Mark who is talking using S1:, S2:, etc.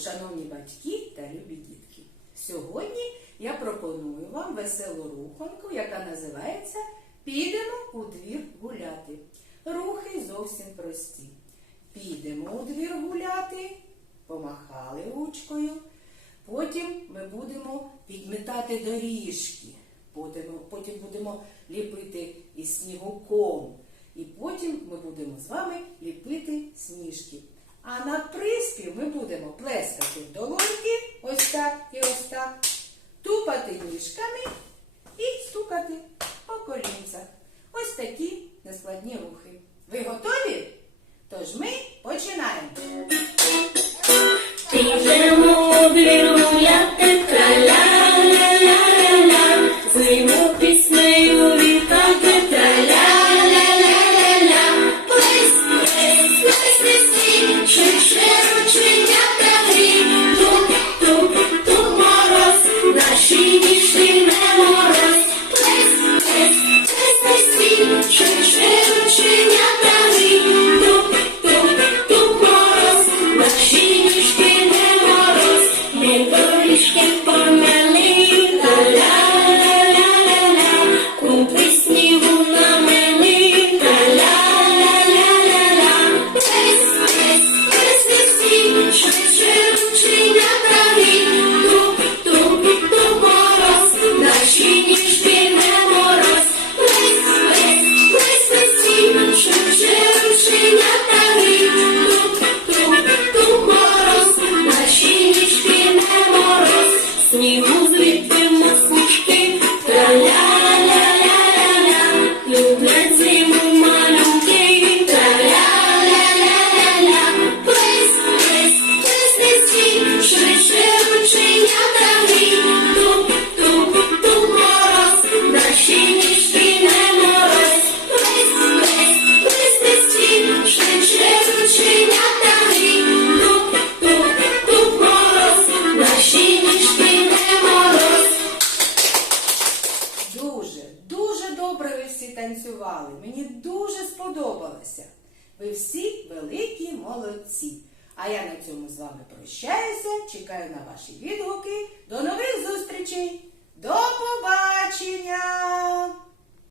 S1: шановні батьки та любі дітки! Сьогодні я пропоную вам веселу руханку, яка називається Підемо у двір гуляти. Рухи зовсім прості. Підемо у двір гуляти, помахали ручкою. Потім ми будемо підмітати доріжки. Потім, будемо ліпити із снігу ком. І потім ми будемо з вами ліпити сніжки. А на приспів ми будемо плескати долоньки, ось так і ось так, тупати ніжками і стукати по колінцях. Ось такі нескладні рухи. Ви готові? Тож ми починаємо.
S2: Ми доріжки помели, снігу
S1: всі танцювали. Мені дуже сподобалося. Ви всі великі молодці. А я на цьому з вами прощаюся. Чекаю на ваші відгуки. До нових зустрічей.